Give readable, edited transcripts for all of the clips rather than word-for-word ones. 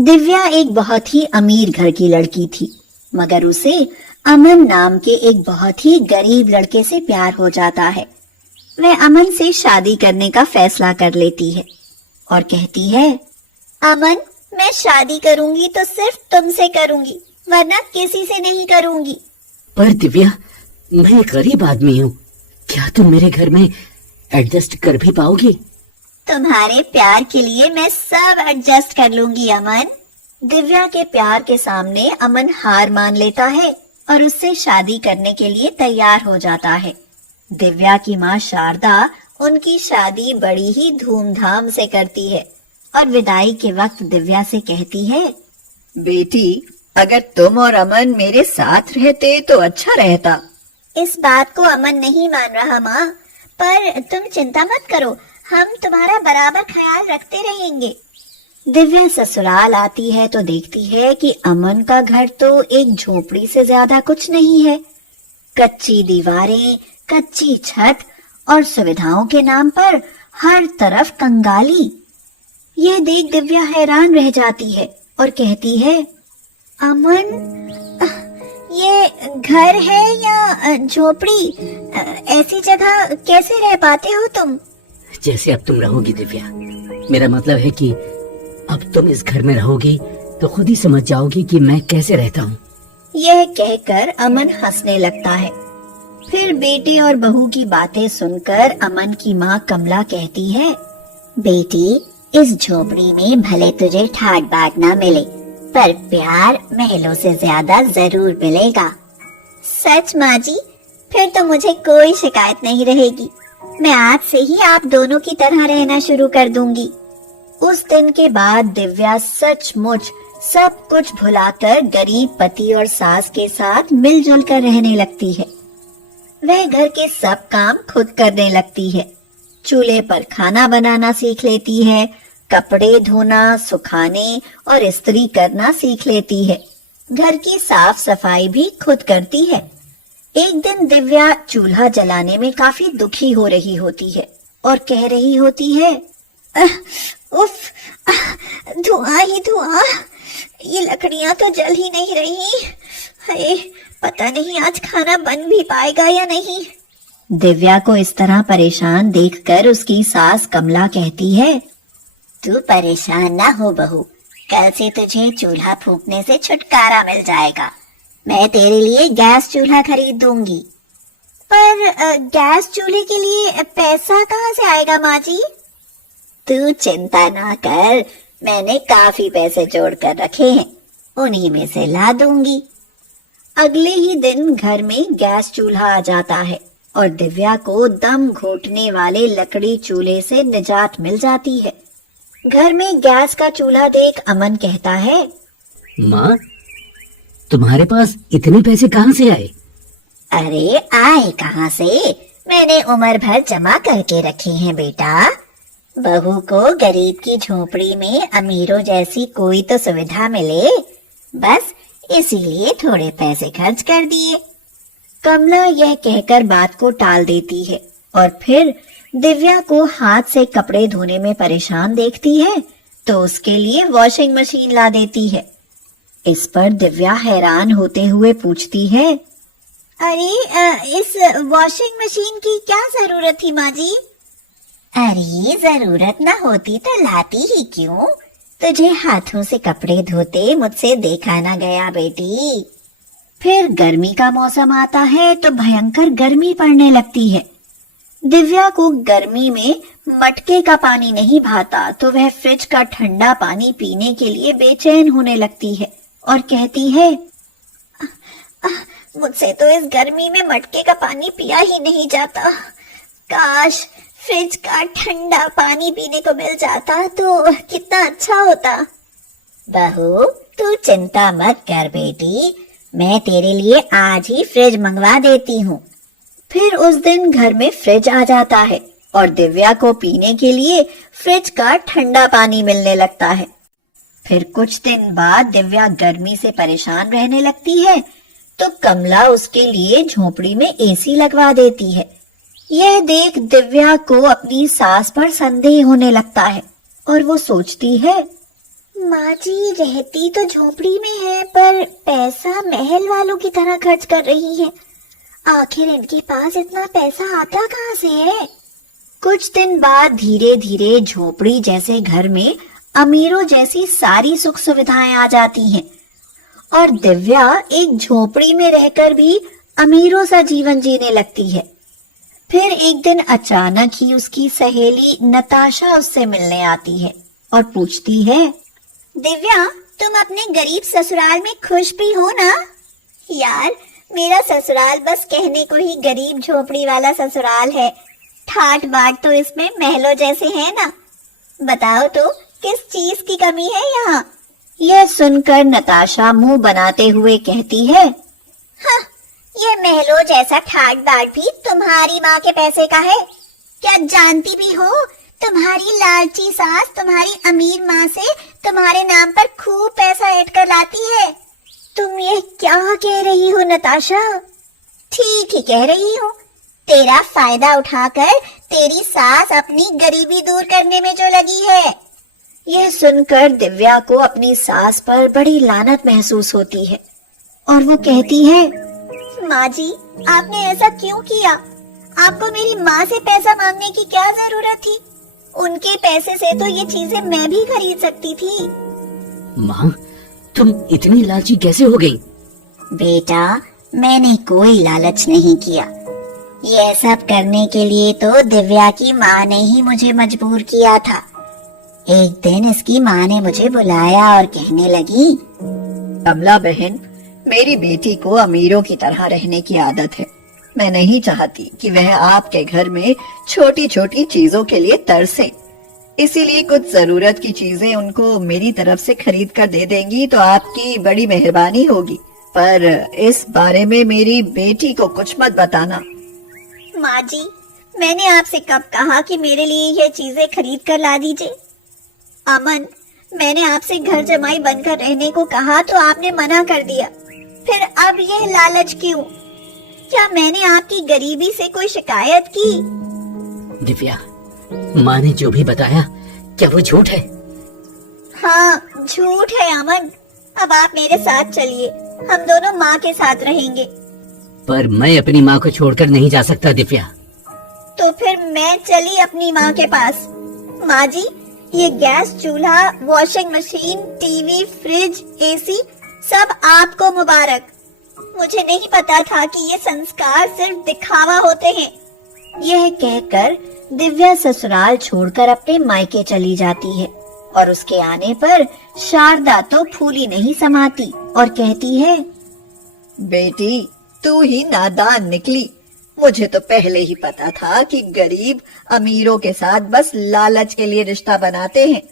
दिव्या एक बहुत ही अमीर घर की लड़की थी, मगर उसे अमन नाम के एक बहुत ही गरीब लड़के से प्यार हो जाता है। वह अमन से शादी करने का फैसला कर लेती है और कहती है, अमन, मैं शादी करूंगी तो सिर्फ तुमसे करूंगी, वरना किसी से नहीं करूंगी। पर दिव्या, मैं एक गरीब आदमी हूँ, क्या तुम मेरे घर में एडजस्ट कर भी पाओगी? तुम्हारे प्यार के लिए मैं सब एडजस्ट कर लूंगी अमन। दिव्या के प्यार के सामने अमन हार मान लेता है और उससे शादी करने के लिए तैयार हो जाता है। दिव्या की माँ शारदा उनकी शादी बड़ी ही धूमधाम से करती है और विदाई के वक्त दिव्या से कहती है, बेटी, अगर तुम और अमन मेरे साथ रहते तो अच्छा रहता। इस बात को अमन नहीं मान रहा माँ, पर तुम चिंता मत करो, हम तुम्हारा बराबर ख्याल रखते रहेंगे। दिव्या ससुराल आती है तो देखती है कि अमन का घर तो एक झोपड़ी से ज्यादा कुछ नहीं है। कच्ची दीवारें, कच्ची छत और सुविधाओं के नाम पर हर तरफ कंगाली। यह देख दिव्या हैरान रह जाती है और कहती है, अमन, ये घर है या झोपड़ी? ऐसी जगह कैसे रह पाते हो तुम? जैसे अब तुम रहोगी दिव्या, मेरा मतलब है कि अब तुम इस घर में रहोगी तो खुद ही समझ जाओगी कि मैं कैसे रहता हूँ। यह कहकर अमन हंसने लगता है। फिर बेटे और बहू की बातें सुनकर अमन की माँ कमला कहती है, बेटी, इस झोपड़ी में भले तुझे ठाट बाट ना मिले, पर प्यार महलों से ज्यादा जरूर मिलेगा। सच माँ जी, फिर तो मुझे कोई शिकायत नहीं रहेगी। मैं आज से ही आप दोनों की तरह रहना शुरू कर दूंगी। उस दिन के बाद दिव्या सचमुच सब कुछ भुलाकर गरीब पति और सास के साथ मिलजुल कर रहने लगती है। वह घर के सब काम खुद करने लगती है। चूल्हे पर खाना बनाना सीख लेती है, कपड़े धोना, सुखाने और इस्त्री करना सीख लेती है। घर की साफ सफाई भी खुद करती है। एक दिन दिव्या चूल्हा जलाने में काफी दुखी हो रही होती है और कह रही होती है, उफ, धुआं ही धुआं, ये लकड़ियां तो जल ही नहीं रही। हाय, पता नहीं आज खाना बन भी पाएगा या नहीं। दिव्या को इस तरह परेशान देखकर उसकी सास कमला कहती है, तू परेशान ना हो बहू, कल से तुझे चूल्हा फूंकने से छुटकारा मिल जाएगा। मैं तेरे लिए गैस चूल्हा खरीद दूंगी। पर गैस चूल्हे के लिए पैसा कहाँ से आएगा माँ जी? तू चिंता ना कर, मैंने काफी पैसे जोड़ कर रखे हैं, उन्हीं में से ला दूंगी। अगले ही दिन घर में गैस चूल्हा आ जाता है और दिव्या को दम घोटने वाले लकड़ी चूल्हे से निजात मिल जाती है। घर में गैस का चूल्हा देख अमन कहता है, माँ, तुम्हारे पास इतने पैसे कहाँ से आए? अरे आए कहाँ से, मैंने उम्र भर जमा करके रखे हैं बेटा। बहू को गरीब की झोपड़ी में अमीरों जैसी कोई तो सुविधा मिले, बस इसीलिए थोड़े पैसे खर्च कर दिए। कमला यह कहकर बात को टाल देती है और फिर दिव्या को हाथ से कपड़े धोने में परेशान देखती है तो उसके लिए वॉशिंग मशीन ला देती है। इस पर दिव्या हैरान होते हुए पूछती है, अरे इस वॉशिंग मशीन की क्या जरूरत थी माँ जी? अरे जरूरत ना होती तो लाती ही क्यों? तुझे हाथों से कपड़े धोते मुझसे देखा ना गया बेटी। फिर गर्मी का मौसम आता है तो भयंकर गर्मी पड़ने लगती है। दिव्या को गर्मी में मटके का पानी नहीं भाता तो वह फ्रिज का ठंडा पानी पीने के लिए बेचैन होने लगती है और कहती है, मुझसे तो इस गर्मी में मटके का पानी पिया ही नहीं जाता। काश फ्रिज का ठंडा पानी पीने को मिल जाता तो कितना अच्छा होता। बहू, तू चिंता मत कर बेटी, मैं तेरे लिए आज ही फ्रिज मंगवा देती हूँ। फिर उस दिन घर में फ्रिज आ जाता है और दिव्या को पीने के लिए फ्रिज का ठंडा पानी मिलने लगता है। फिर कुछ दिन बाद दिव्या गर्मी से परेशान रहने लगती है तो कमला उसके लिए झोपड़ी में एसी लगवा देती है। यह देख दिव्या को अपनी सास पर संदेह होने लगता है और वो सोचती है, माँ जी रहती तो झोपड़ी में है, पर पैसा महल वालों की तरह खर्च कर रही है। आखिर इनके पास इतना पैसा आता कहाँ से है? कुछ दिन बाद धीरे धीरे झोपड़ी जैसे घर में अमीरों जैसी सारी सुख सुविधाएं आ जाती हैं और दिव्या एक झोपड़ी में रहकर भी अमीरों सा जीवन जीने लगती है। फिर एक दिन अचानक ही उसकी सहेली नताशा उससे मिलने आती है और पूछती है, दिव्या, तुम अपने गरीब ससुराल में खुश भी हो ना? यार, मेरा ससुराल बस कहने को ही गरीब झोपड़ी वाला ससुराल है। ठाट बाट तो इसमें महलों जैसे है ना। बताओ तो किस चीज की कमी है यहाँ? यह सुनकर नताशा मुंह बनाते हुए कहती है, हाँ, ये महलों जैसा ठाट बाट भी तुम्हारी माँ के पैसे का है। क्या जानती भी हो, तुम्हारी लालची सास तुम्हारी अमीर माँ से तुम्हारे नाम पर खूब पैसा ऐड कर लाती है। तुम ये क्या कह रही हो नताशा? ठीक ही कह रही हूँ। तेरा फायदा उठाकर तेरी सास अपनी गरीबी दूर करने में जो लगी है। यह सुनकर दिव्या को अपनी सास पर बड़ी लानत महसूस होती है और वो कहती है, माँ जी, आपने ऐसा क्यों किया? आपको मेरी माँ से पैसा मांगने की क्या जरूरत थी? उनके पैसे से तो ये चीजें मैं भी खरीद सकती थी। माँ, तुम इतनी लालची कैसे हो गई? बेटा, मैंने कोई लालच नहीं किया। ये सब करने के लिए तो दिव्या की माँ ने ही मुझे मजबूर किया था। एक दिन इसकी माँ ने मुझे बुलाया और कहने लगी, कमला बहन, मेरी बेटी को अमीरों की तरह रहने की आदत है। मैं नहीं चाहती कि वह आपके घर में छोटी छोटी चीजों के लिए तरसे। इसीलिए कुछ जरूरत की चीजें उनको मेरी तरफ से खरीद कर दे देंगी तो आपकी बड़ी मेहरबानी होगी। पर इस बारे में मेरी बेटी को कुछ मत बताना। माँ जी, मैंने आपसे कब कहा कि मेरे लिए ये चीजें खरीद कर ला दीजिए? अमन, मैंने आपसे घर जमाई बनकर रहने को कहा तो आपने मना कर दिया। फिर अब यह लालच क्यों? क्या मैंने आपकी गरीबी से कोई शिकायत की? दिव्या, माँ ने जो भी बताया, क्या वो झूठ है? हाँ, झूठ है अमन। अब आप मेरे साथ चलिए, हम दोनों माँ के साथ रहेंगे। पर मैं अपनी माँ को छोड़कर नहीं जा सकता दिव्या। तो फिर मैं चली अपनी माँ के पास। माँ जी, ये गैस चूल्हा, washing machine, TV, fridge, AC सब आपको मुबारक। मुझे नहीं पता था कि ये संस्कार सिर्फ दिखावा होते हैं। यह कहकर दिव्या ससुराल छोड़कर अपने मायके चली जाती है और उसके आने पर शारदा तो फूली नहीं समाती और कहती है, बेटी, तू ही नादान निकली। मुझे तो पहले ही पता था कि गरीब अमीरों के साथ बस लालच के लिए रिश्ता बनाते हैं।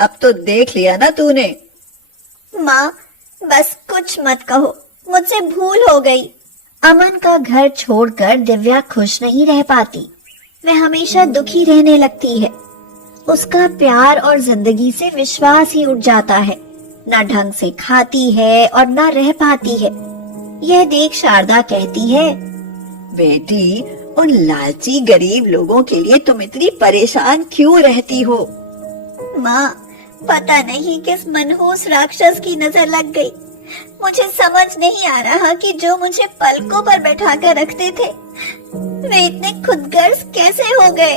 अब तो देख लिया ना तूने। माँ, बस कुछ मत कहो, मुझसे भूल हो गई। अमन का घर छोड़कर दिव्या खुश नहीं रह पाती। वह हमेशा दुखी रहने लगती है। उसका प्यार और जिंदगी से विश्वास ही उठ जाता है। न ढंग से खाती है और न रह पाती है। यह देख शारदा कहती है, बेटी, उन लालची गरीब लोगों के लिए तुम इतनी परेशान क्यों रहती हो? माँ, पता नहीं किस मनहूस राक्षस की नजर लग गई। मुझे समझ नहीं आ रहा कि जो मुझे पलकों पर बैठा कर रखते थे, वे इतने खुदगर्ज कैसे हो गए।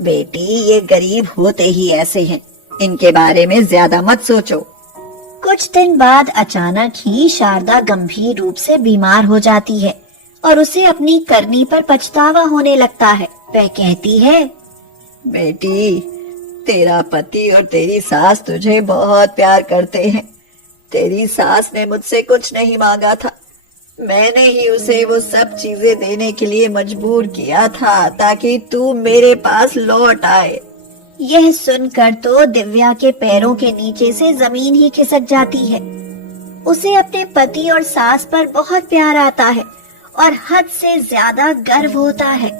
बेटी, ये गरीब होते ही ऐसे हैं। इनके बारे में ज्यादा मत सोचो। कुछ दिन बाद अचानक ही शारदा गंभीर रूप से बीमार हो जाती है और उसे अपनी करनी पर पछतावा होने लगता है। वह कहती है, बेटी, तेरा पति और तेरी सास तुझे बहुत प्यार करते हैं। तेरी सास ने मुझसे कुछ नहीं मांगा था। मैंने ही उसे वो सब चीजें देने के लिए मजबूर किया था ताकि तू मेरे पास लौट आए। यह सुनकर तो दिव्या के पैरों के नीचे से जमीन ही खिसक जाती है। उसे अपने पति और सास पर बहुत प्यार आता है और हद से ज्यादा गर्व होता है।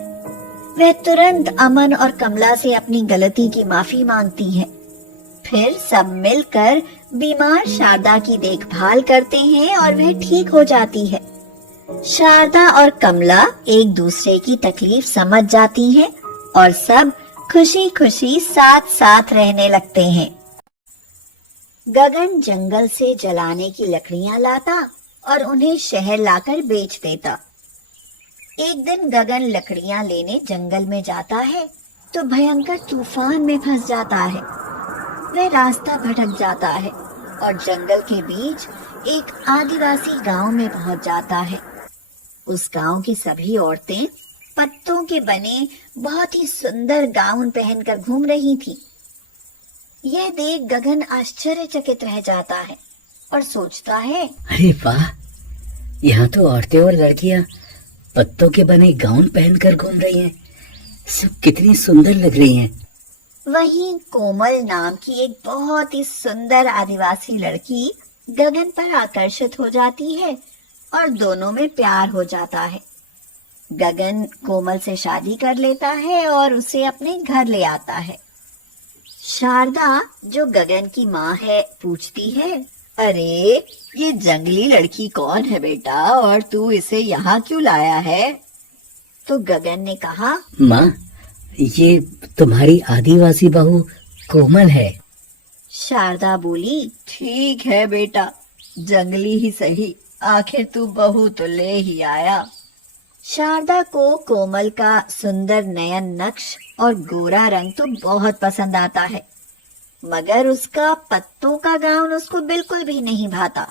वह तुरंत अमन और कमला से अपनी गलती की माफी मांगती है। फिर सब मिलकर बीमार शारदा की देखभाल करते हैं और वह ठीक हो जाती है। शारदा और कमला एक दूसरे की तकलीफ समझ जाती हैं और सब खुशी खुशी साथ साथ रहने लगते हैं। गगन जंगल से जलाने की लकड़ियां लाता और उन्हें शहर लाकर बेच देता। एक दिन गगन लकड़ियां लेने जंगल में जाता है तो भयंकर तूफान में फंस जाता है। वह रास्ता भटक जाता है और जंगल के बीच एक आदिवासी गांव में पहुंच जाता है। उस गांव की सभी औरतें पत्तों के बने बहुत ही सुंदर गाउन पहनकर घूम रही थी। यह देख गगन आश्चर्यचकित रह जाता है और सोचता है, अरे वाह, यहाँ तो औरतें और लड़कियाँ पत्तों के बने गाउन पहनकर घूम रही हैं। सब कितनी सुंदर लग रही हैं। वहीं कोमल नाम की एक बहुत ही सुंदर आदिवासी लड़की गगन पर आकर्षित हो जाती है और दोनों में प्यार हो जाता है। गगन कोमल से शादी कर लेता है और उसे अपने घर ले आता है। शारदा, जो गगन की माँ है, पूछती है, अरे ये जंगली लड़की कौन है बेटा, और तू इसे यहाँ क्यों लाया है? तो गगन ने कहा, माँ, ये तुम्हारी आदिवासी बहू कोमल है। शारदा बोली, ठीक है बेटा, जंगली ही सही, आखिर तू बहू तो ले ही आया। शारदा को कोमल का सुंदर नयन नक्श और गोरा रंग तो बहुत पसंद आता है, मगर उसका पत्तों का गाउन उसको बिल्कुल भी नहीं भाता।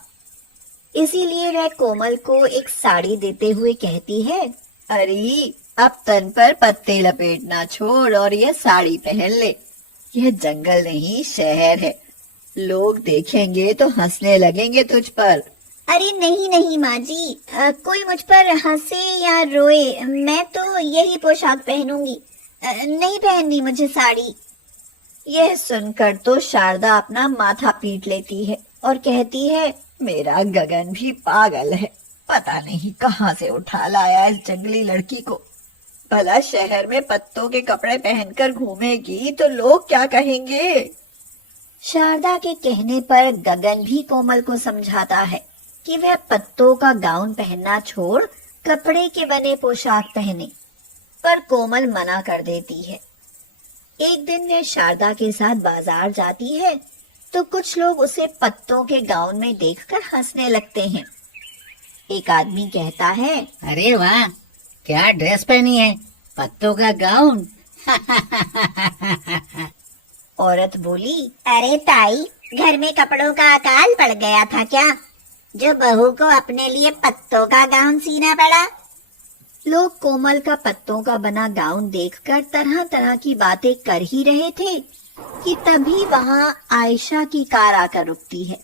इसीलिए वह कोमल को एक साड़ी देते हुए कहती है, अरे अब तन पर पत्ते लपेटना छोड़ और यह साड़ी पहन ले। यह जंगल नहीं शहर है, लोग देखेंगे तो हंसने लगेंगे तुझ पर। अरे नहीं नहीं माँ जी, कोई मुझ पर हंसे या रोए, मैं तो यही पोशाक पहनूंगी। नहीं पहननी मुझे साड़ी। यह सुनकर तो शारदा अपना माथा पीट लेती है और कहती है, मेरा गगन भी पागल है, पता नहीं कहाँ से उठा लाया इस जंगली लड़की को। भला शहर में पत्तों के कपड़े पहनकर घूमेगी तो लोग क्या कहेंगे? शारदा के कहने पर गगन भी कोमल को समझाता है कि वह पत्तों का गाउन पहनना छोड़ कपड़े के बने पोशाक पहने, पर कोमल मना कर देती है। एक दिन वह शारदा के साथ बाजार जाती है तो कुछ लोग उसे पत्तों के गाउन में देखकर हंसने लगते हैं। एक आदमी कहता है, अरे वाह, क्या ड्रेस पहनी है, पत्तों का गाउन। औरत बोली, अरे ताई, घर में कपड़ों का अकाल पड़ गया था क्या, जो बहू को अपने लिए पत्तों का गाउन सीना पड़ा। लोग कोमल का पत्तों का बना गाउन देखकर तरह तरह की बातें कर ही रहे थे कि तभी वहाँ आयशा की कार आकर रुकती है।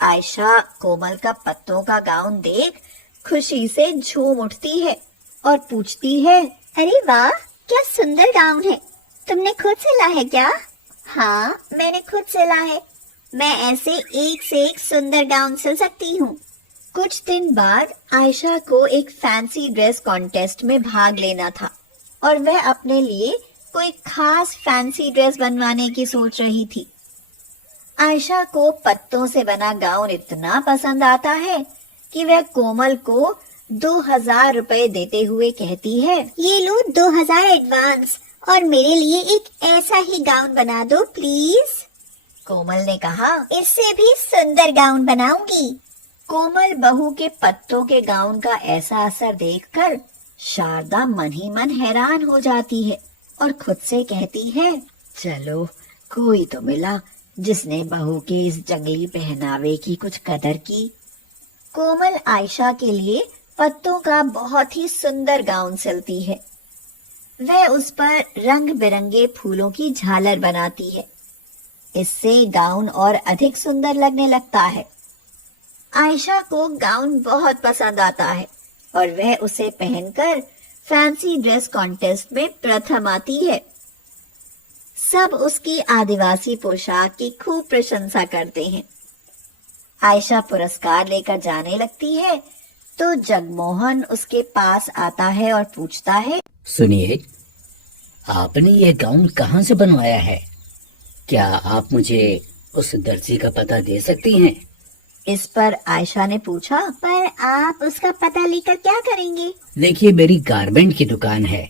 आयशा कोमल का पत्तों का गाउन देख खुशी से झूम उठती है और पूछती है, अरे वाह, क्या सुंदर गाउन है, तुमने खुद सिला है क्या? हाँ, मैंने खुद सिला है, मैं ऐसे एक से एक सुंदर गाउन सिल सकती हूँ। कुछ दिन बाद आयशा को एक फैंसी ड्रेस कॉन्टेस्ट में भाग लेना था और वह अपने लिए कोई खास फैंसी ड्रेस बनवाने की सोच रही थी। आयशा को पत्तों से बना गाउन इतना पसंद आता है कि वह कोमल को 2000 रुपए देते हुए कहती है, ये लो 2000 एडवांस और मेरे लिए एक ऐसा ही गाउन बना दो प्लीज। कोमल ने कहा, इससे भी सुंदर गाउन बनाऊंगी। कोमल बहू के पत्तों के गाउन का ऐसा असर देखकर शारदा मन ही मन हैरान हो जाती है और खुद से कहती है, चलो कोई तो मिला जिसने बहू के इस जंगली पहनावे की कुछ कदर की। कोमल आयशा के लिए पत्तों का बहुत ही सुंदर गाउन सिलती है। वह उस पर रंग बिरंगे फूलों की झालर बनाती है। इससे गाउन और अधिक सुंदर लगने लगता है। आयशा को गाउन बहुत पसंद आता है और वह उसे पहनकर फैंसी ड्रेस कॉन्टेस्ट में प्रथम आती है। सब उसकी आदिवासी पोशाक की खूब प्रशंसा करते हैं। आयशा पुरस्कार लेकर जाने लगती है तो जगमोहन उसके पास आता है और पूछता है, सुनिए, आपने ये गाउन कहाँ से बनवाया है? क्या आप मुझे उस दर्जी का पता दे सकती हैं? इस पर आयशा ने पूछा, पर आप उसका पता लेकर क्या करेंगे? देखिए, मेरी गारमेंट की दुकान है,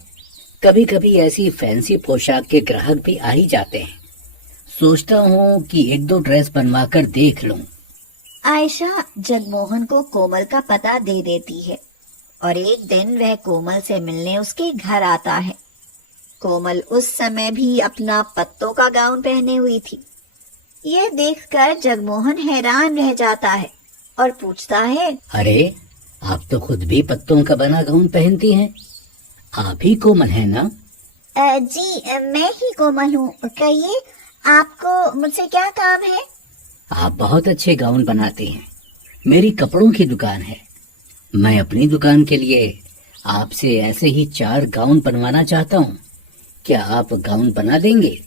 कभी कभी ऐसी फैंसी पोशाक के ग्राहक भी आ ही जाते हैं। सोचता हूँ कि एक दो ड्रेस बनवा कर देख लूं। आयशा जगमोहन को कोमल का पता दे देती है और एक दिन वह कोमल से मिलने उसके घर आता है। कोमल उस समय भी अपना पत्तों का गाउन पहने हुई थी। यह देखकर जगमोहन हैरान रह जाता है और पूछता है, अरे, आप तो खुद भी पत्तों का बना गाउन पहनती हैं। आप ही कोमल है ना? जी मैं ही कोमल हूँ। कहिए, आपको मुझसे क्या काम है? आप बहुत अच्छे गाउन बनाती हैं। मेरी कपड़ों की दुकान है। मैं अपनी दुकान के लिए आपसे ऐसे ही 4 गाउन बनवाना चाहता हूँ। क्या आप गाउन बना देंगे?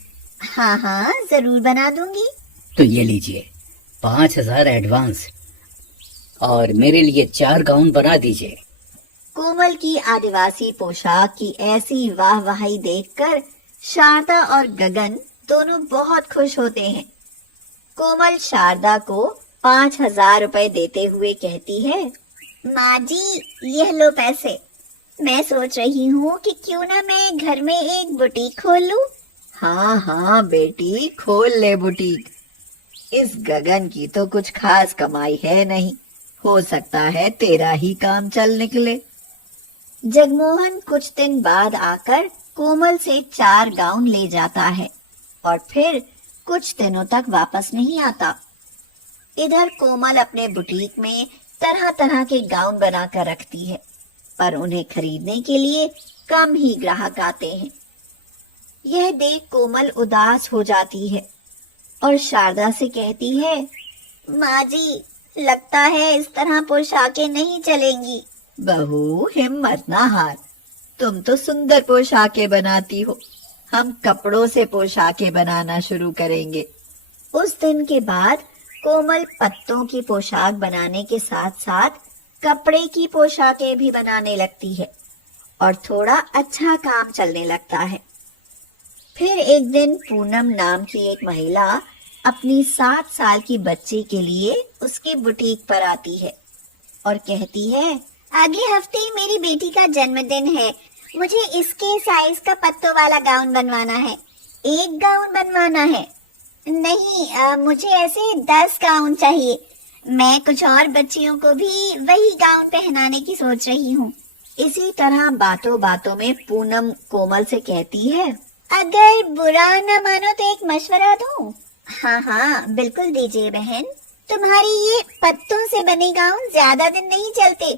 हाँ हाँ, जरूर बना दूंगी। तो ये लीजिए 5,000 एडवांस और मेरे लिए 4 गाउन बना दीजिए। कोमल की आदिवासी पोशाक की ऐसी वाहवाही देखकर शारदा और गगन दोनों बहुत खुश होते हैं। कोमल शारदा को 5,000 रुपए देते हुए कहती है, माँ जी, यह लो पैसे। मैं सोच रही हूँ कि क्यों ना मैं घर में एक बुटीक खोल लूं। हाँ हाँ बेटी, खोल ले बुटीक। इस गगन की तो कुछ खास कमाई है नहीं, हो सकता है तेरा ही काम चल निकले। जगमोहन कुछ दिन बाद आकर कोमल से 4 गाउन ले जाता है और फिर कुछ दिनों तक वापस नहीं आता। इधर कोमल अपने बुटीक में तरह तरह के गाउन बनाकर रखती है, पर उन्हें खरीदने के लिए कम ही ग्राहक आते हैं। यह देख कोमल उदास हो जाती है और शारदा से कहती है, माँ जी, लगता है इस तरह पोशाकें नहीं चलेंगी। बहू, हिम्मत ना हार। तुम तो सुंदर पोशाकें बनाती हो। हम कपड़ों से पोशाकें बनाना शुरू करेंगे। उस दिन के बाद कोमल पत्तों की पोशाक बनाने के साथ साथ कपड़े की पोशाकें भी बनाने लगती है और थोड़ा अच्छा काम चलने लगता है। फिर एक दिन पूनम नाम की एक महिला अपनी 7 साल की बच्ची के लिए उसकी बुटीक पर आती है और कहती है, अगले हफ्ते मेरी बेटी का जन्मदिन है। मुझे इसके साइज का पत्तों वाला गाउन बनवाना है। एक गाउन बनवाना है नहीं, मुझे ऐसे 10 गाउन चाहिए। मैं कुछ और बच्चियों को भी वही गाउन पहनाने की सोच रही हूँ। इसी तरह बातों बातों में पूनम कोमल से कहती है, अगर बुरा न मानो तो एक मशवरा दूं? हाँ हाँ, बिल्कुल दीजिए बहन। तुम्हारी ये पत्तों से बने गाउन ज्यादा दिन नहीं चलते,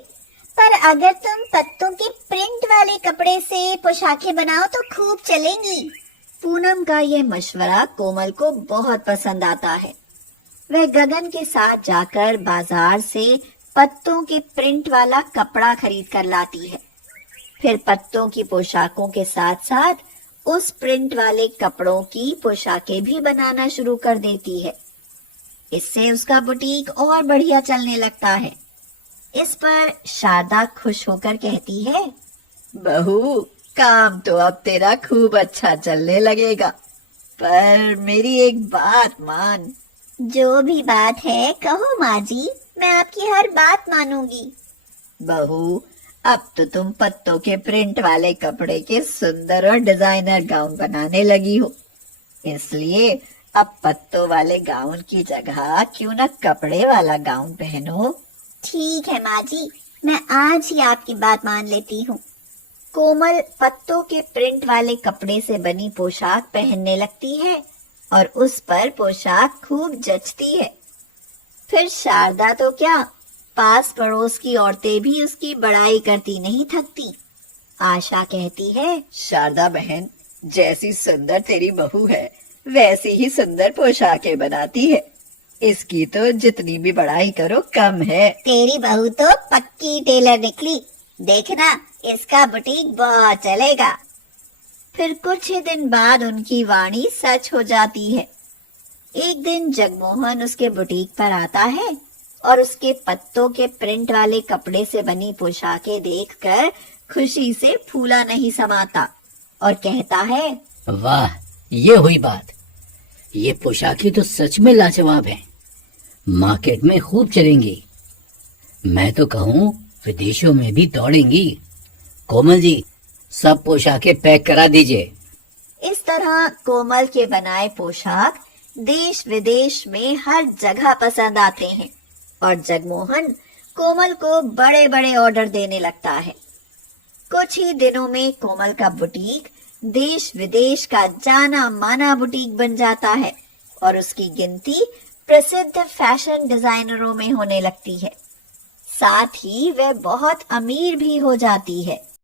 पर अगर तुम पत्तों के प्रिंट वाले कपड़े से पोशाकें बनाओ तो खूब चलेंगी। पूनम का ये मशवरा कोमल को बहुत पसंद आता है। वह गगन के साथ जाकर बाजार से पत्तों के प्रिंट वाला कपड़ा खरीद कर लाती है। फिर पत्तों की पोशाकों के साथ साथ उस प्रिंट वाले कपड़ों की पोशाकें भी बनाना शुरू कर देती है। इससे उसका बुटीक और बढ़िया चलने लगता है। इस पर शारदा खुश होकर कहती है, बहू, काम तो अब तेरा खूब अच्छा चलने लगेगा, पर मेरी एक बात मान। जो भी बात है कहो माँ जी, मैं आपकी हर बात मानूंगी। बहू, अब तो तुम पत्तों के प्रिंट वाले कपड़े के सुंदर और डिजाइनर गाउन बनाने लगी हो, इसलिए अब पत्तों वाले गाउन की जगह क्यों न कपड़े वाला गाउन पहनो। ठीक है माँ जी, मैं आज ही आपकी बात मान लेती हूँ। कोमल पत्तों के प्रिंट वाले कपड़े से बनी पोशाक पहनने लगती है और उस पर पोशाक खूब जचती है। फिर शारदा तो क्या, पास पड़ोस की औरतें भी उसकी बड़ाई करती नहीं थकती। आशा कहती है, शारदा बहन, जैसी सुंदर तेरी बहू है वैसी ही सुंदर पोशाकें बनाती है। इसकी तो जितनी भी बड़ाई करो कम है। तेरी बहू तो पक्की टेलर निकली, देखना इसका बुटीक बहुत चलेगा। फिर कुछ ही दिन बाद उनकी वाणी सच हो जाती है। एक दिन जगमोहन उसके बुटीक पर आता है और उसके पत्तों के प्रिंट वाले कपड़े से बनी पोशाकें देखकर खुशी से फूला नहीं समाता और कहता है, वाह, ये हुई बात। ये पोशाकें तो सच में लाजवाब हैं। मार्केट में खूब चलेंगी। मैं तो कहूँ विदेशों में भी दौड़ेंगी। कोमल जी, सब पोशाकें पैक करा दीजिए। इस तरह कोमल के बनाए पोशाक देश विदेश में हर जगह पसंद आते हैं और जगमोहन कोमल को बड़े बड़े ऑर्डर देने लगता है। कुछ ही दिनों में कोमल का बुटीक देश विदेश का जाना माना बुटीक बन जाता है और उसकी गिनती प्रसिद्ध फैशन डिजाइनरों में होने लगती है। साथ ही वह बहुत अमीर भी हो जाती है।